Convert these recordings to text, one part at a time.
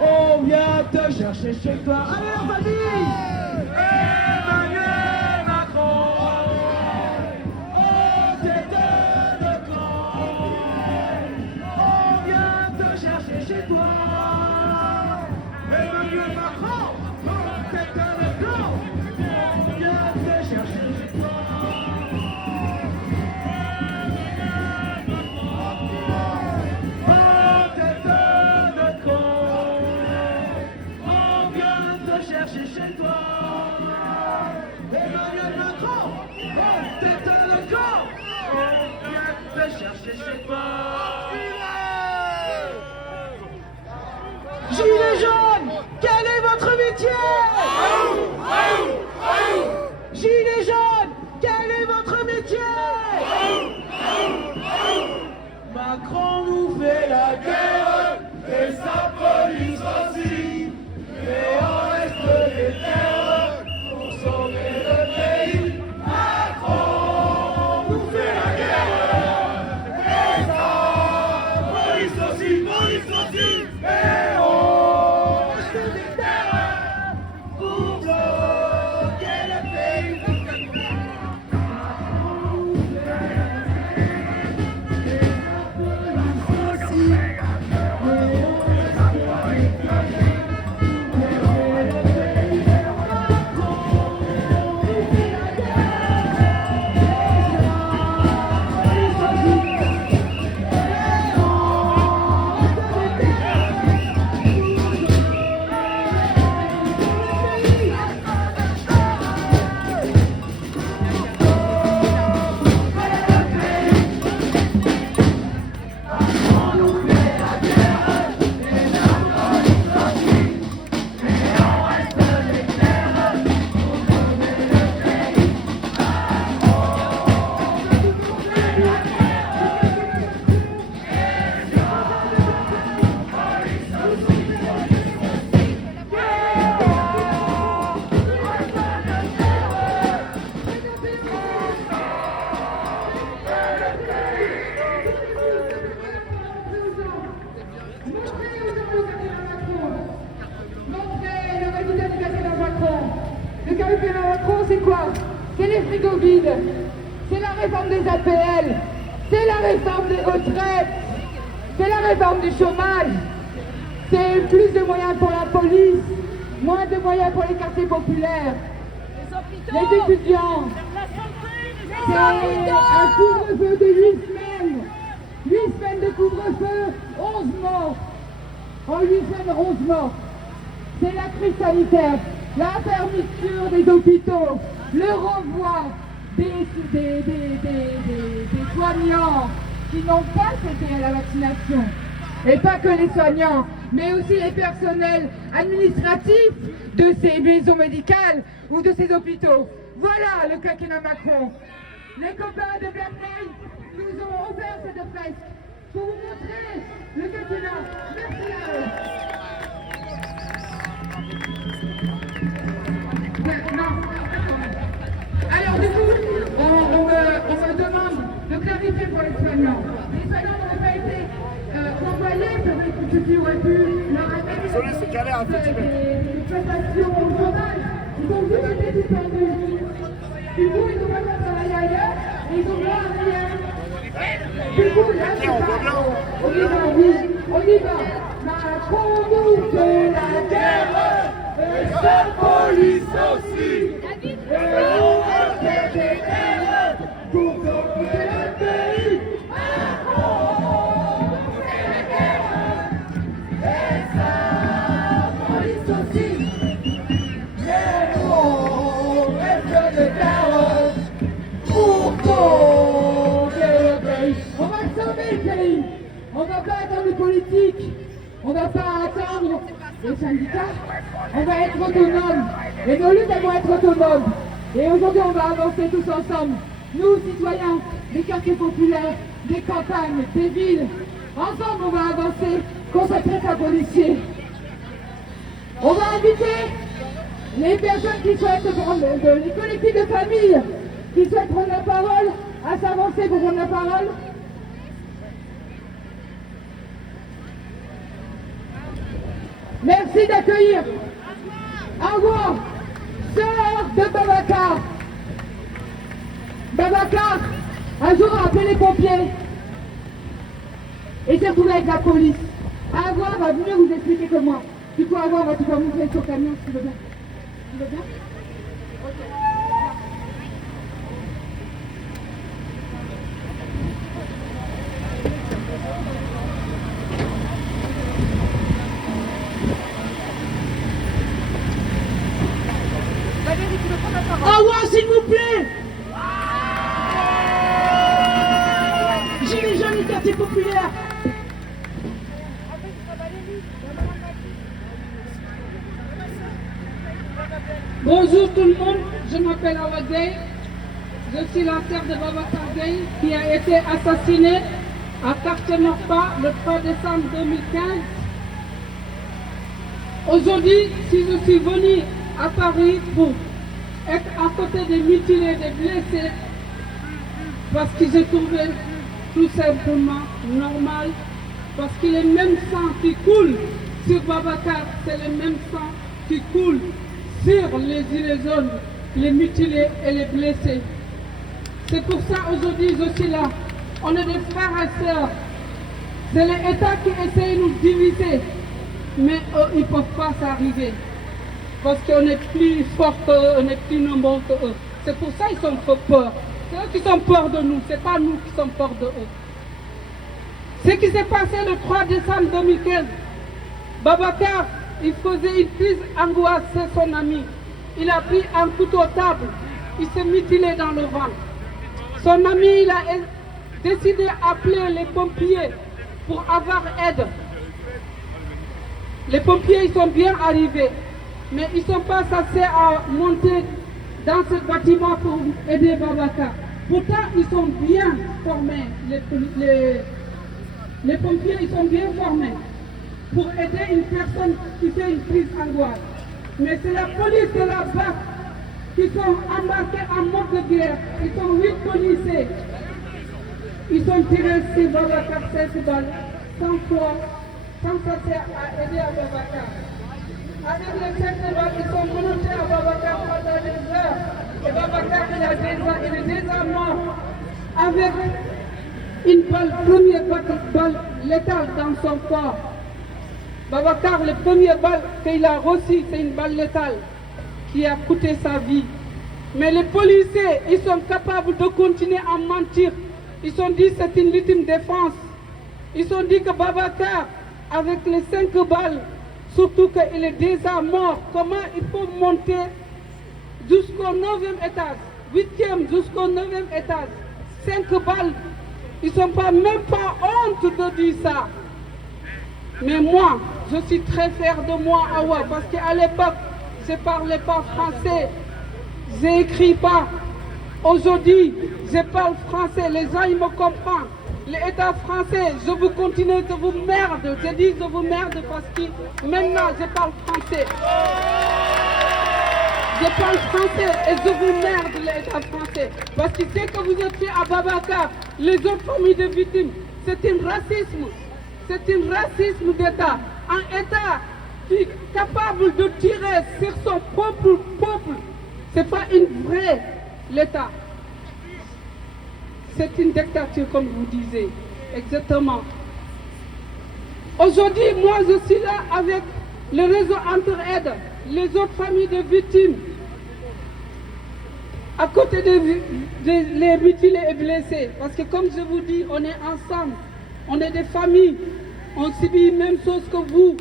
On vient te chercher chez toi. Allez la famille. Emmanuel Macron, oh tête de camp, on vient te chercher chez toi. Emmanuel Macron, oh tête de camp, on vient te chercher chez toi. Chez toi, Emmanuel Macron, oh, tête de camp, on vient te chercher chez toi. Gilets jaunes, quel est votre métier? Gilets jaunes, quel est votre métier? Macron nous fait la guerre et sa police aussi. Mais on reste des terres pour sauver le pays. Macron nous fait la guerre. Et ça, police aussi. Mais on reste des terres pour bloquer le pays. Macron nous fait la guerre. Et sa police aussi. Mais on reste des terres. Le quinquennat Macron, c'est quoi? C'est les frigos vides, c'est la réforme des APL, c'est la réforme des retraites, c'est la réforme du chômage, c'est plus de moyens pour la police, moins de moyens pour les quartiers populaires, les étudiants, c'est un couvre-feu de 8 semaines, 8 semaines de couvre-feu, 11 morts, en 8 semaines 11 morts, c'est la crise sanitaire. La fermeture des hôpitaux, le renvoi des soignants qui n'ont pas cédé à la vaccination. Et pas que les soignants, mais aussi les personnels administratifs de ces maisons médicales ou de ces hôpitaux. Voilà le quinquennat Macron. Les copains de Bernay nous ont offert cette fresque pour vous montrer le quinquennat. Merci à eux. Non. Alors du coup, on me demande de clarifier pour les soignants. Les soignants n'ont pas été renvoyés pour ceux qui auraient pu leur amener des prestations au chômage. Ils ont tous été suspendus. Du coup, ils n'ont pas pu travailler ailleurs et ils ont droit à rien. Du coup, là, c'est pas... On y va, oui, on y va. Macron nous fait la guerre. Et sa police aussi. Et on va faire des guerres pour sauver le pays. Macron nous fait la guerre. Et sa police aussi. Et on reste des guerres pour sauver le pays. On va sauver le pays. On va pas attendre les politiques. On va pas attendre les syndicats, on va être autonomes. Et nos luttes, elles vont être autonomes. Et aujourd'hui, on va avancer tous ensemble. Nous, citoyens des quartiers populaires, des campagnes, des villes, ensemble, on va avancer contre ces traîtres policiers. On va inviter les personnes qui souhaitent prendre, les collectifs de famille, qui souhaitent prendre la parole, à s'avancer pour prendre la parole. Merci d'accueillir Awa, sœur de Babacar. Babacar, un jour a appelé les pompiers et s'est retrouvé avec la police. Awa va mieux vous expliquer que moi. Du coup, Awa va te faire montrer son camion si tu veux bien. Tu veux bien? Awa, s'il vous plaît. Gilets jaunes, quartier populaire. Bonjour tout le monde, je m'appelle Awa Gueye. Je suis la sœur de Babacar Gueye qui a été assassiné à Quartier Norfa le 3 décembre 2015. Aujourd'hui, si je suis venue à Paris pour être à côté des mutilés, des blessés, parce que j'ai trouvé tout simplement normal, parce que le même sang qui coule sur Babacar, c'est le même sang qui coule sur les gilets jaunes, les mutilés et les blessés. C'est pour ça aujourd'hui je suis là. On est des frères et sœurs. C'est l'État qui essaie de nous diviser, mais eux, ils ne peuvent pas s'arriver. Parce qu'on est plus fort qu'eux, on est plus nombreux qu'eux. C'est pour ça qu'ils ont trop peur. C'est eux qui sont peur de nous, ce n'est pas nous qui sommes peur de eux. Ce qui s'est passé le 3 décembre 2015, Babacar, il faisait une crise angoisse, c'est son ami. Il a pris un couteau à table, il s'est mutilé dans le ventre. Son ami, il a décidé d'appeler les pompiers pour avoir aide. Les pompiers, ils sont bien arrivés, mais ils ne sont pas censés à monter dans ce bâtiment pour aider Babacar. Pourtant, ils sont bien formés, les pompiers, ils sont bien formés pour aider une personne qui fait une crise angoisse. Mais c'est la police de la BAC qui sont embarqués en mode de guerre. Ils sont 8 policiers. Ils sont tirés sur Babacar 5 balles, sans foi, sans chercher à aider à Babacar. Avec les 5 balles, ils sont montés à Babacar pendant des heures. Et Babacar, il est déjà mort avec une balle, première balle létale dans son corps. Babacar, la première balle qu'il a reçue, c'est une balle létale qui a coûté sa vie. Mais les policiers, ils sont capables de continuer à mentir. Ils ont dit que c'est une légitime défense. Ils ont dit que Babacar, avec les 5 balles, surtout qu'il est déjà mort, comment il peut monter jusqu'au 9e étage, 8e jusqu'au 9e étage, 5 balles. Ils ne sont même pas honte de dire ça. Mais moi, je suis très fier de moi, Awa, parce qu'à l'époque, je ne parlais pas français, je n'écris pas. Aujourd'hui, je parle français, les gens ils me comprennent. L'État français, je vous continue de vous merde. Je dis je vous merde parce que maintenant je parle français. Je parle français et je vous merde l'État français. Parce que ce que vous avez fait à Babacar, les autres familles de victimes, c'est un racisme. C'est un racisme d'État. Un État qui est capable de tirer sur son propre peuple. Ce n'est pas une vraie l'État. C'est une dictature comme vous disiez. Exactement. Aujourd'hui, moi je suis là avec le réseau Entre-Aide, les autres familles de victimes. À côté des mutilés et blessés. Parce que comme je vous dis, on est ensemble. On est des familles. On subit la même chose que vous.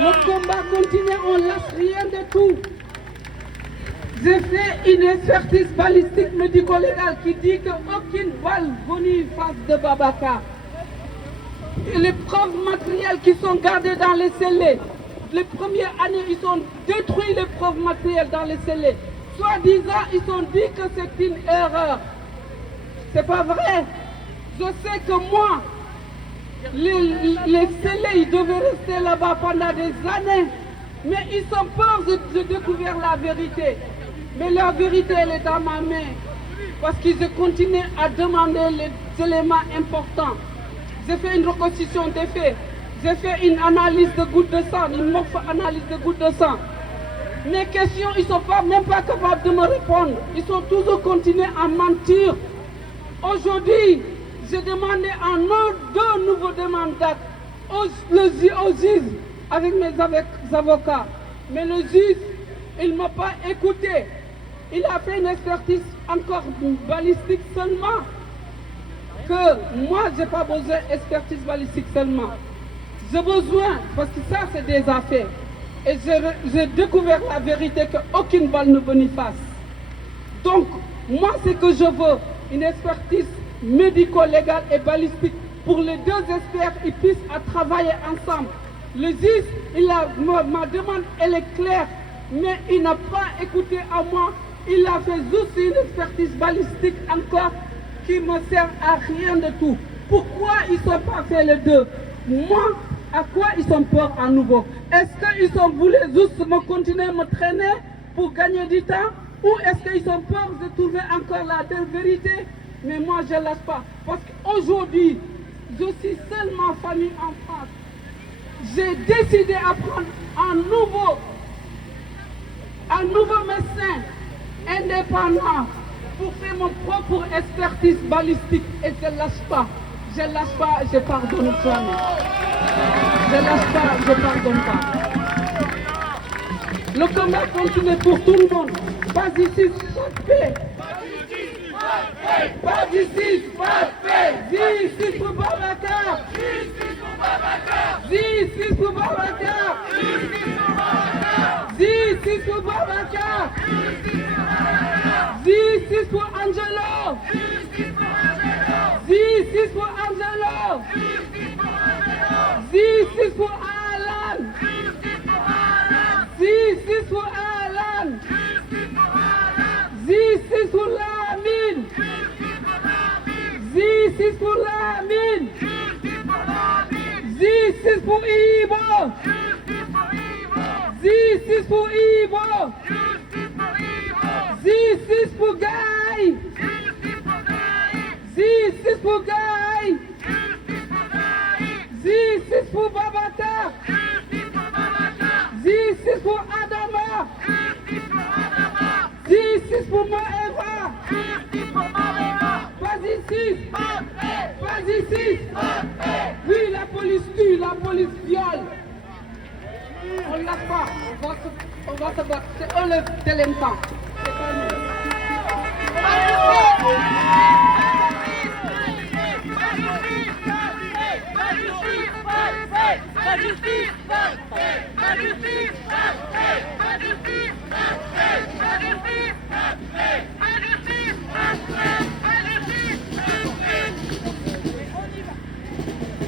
Notre combat continue, on ne lâche rien de tout. J'ai fait une expertise balistique médico-légale qui dit qu'aucune balle venue face de Babacar. Et les preuves matérielles qui sont gardées dans les scellés, les premières années, ils ont détruit les preuves matérielles dans les scellés. Soi-disant, ils ont dit que c'est une erreur. C'est pas vrai. Je sais que moi, les scellés, ils devaient rester là-bas pendant des années. Mais ils sont peur de découvrir la vérité. Mais la vérité, elle est dans ma main. Parce qu'ils continuent à demander les éléments importants. J'ai fait une reconstitution des faits. J'ai fait une analyse de gouttes de sang, une morpho-analyse de gouttes de sang. Mes questions, ils ne sont même pas capables de me répondre. Ils sont toujours continués à mentir. Aujourd'hui, j'ai demandé deux nouveaux demandes d'actes au juge avec mes avocats. Mais le juge, il ne m'a pas écouté. Il a fait une expertise encore balistique seulement. Que moi, je n'ai pas besoin d'expertise balistique seulement. J'ai besoin, parce que ça, c'est des affaires. Et j'ai découvert la vérité qu'aucune balle ne boniface. Donc, moi, ce que je veux, une expertise médico-légale et balistique pour les deux experts, ils puissent travailler ensemble. Le juge, ma demande, elle est claire, mais il n'a pas écouté à moi. Il a fait juste une expertise balistique encore qui ne me sert à rien de tout. Pourquoi ils ne sont pas fait les deux? Moi, à quoi ils sont peur à nouveau? Est-ce qu'ils ont voulu juste me continuer à me traîner pour gagner du temps? Ou est-ce qu'ils ont peur de trouver encore la vérité? Mais moi, je ne lâche pas. Parce qu'aujourd'hui, je suis seulement famille en France. J'ai décidé à prendre un nouveau médecin indépendant pour faire mon propre expertise balistique. Et je ne lâche pas. Je ne lâche pas, je pardonne jamais. Je ne lâche pas, je pardonne pas. Le combat continue pour tout le monde. Pas d'ici, pas de paix. Pas d'ici, pas de paix. Justice pour Babacar. Justice pour Babacar. Justice pour Babacar. Justice pour Angelo. Justice pour Angelo. Justice pour Alan. Justice pour Alan. Justice pour Lamine. Justice pour Lamine. Justice pour Ibo. Justice pour Ibo. Justice pour Guy. Justice pour Guy. Justice pour Babacar. Justice pour Adama. Justice pour Maëva. Pas ici. Pas ici. Oui, la police tue, la police viole. On ne l'a pas. On va se battre. C'est eux le délinquant. C'est pas nous. La justice,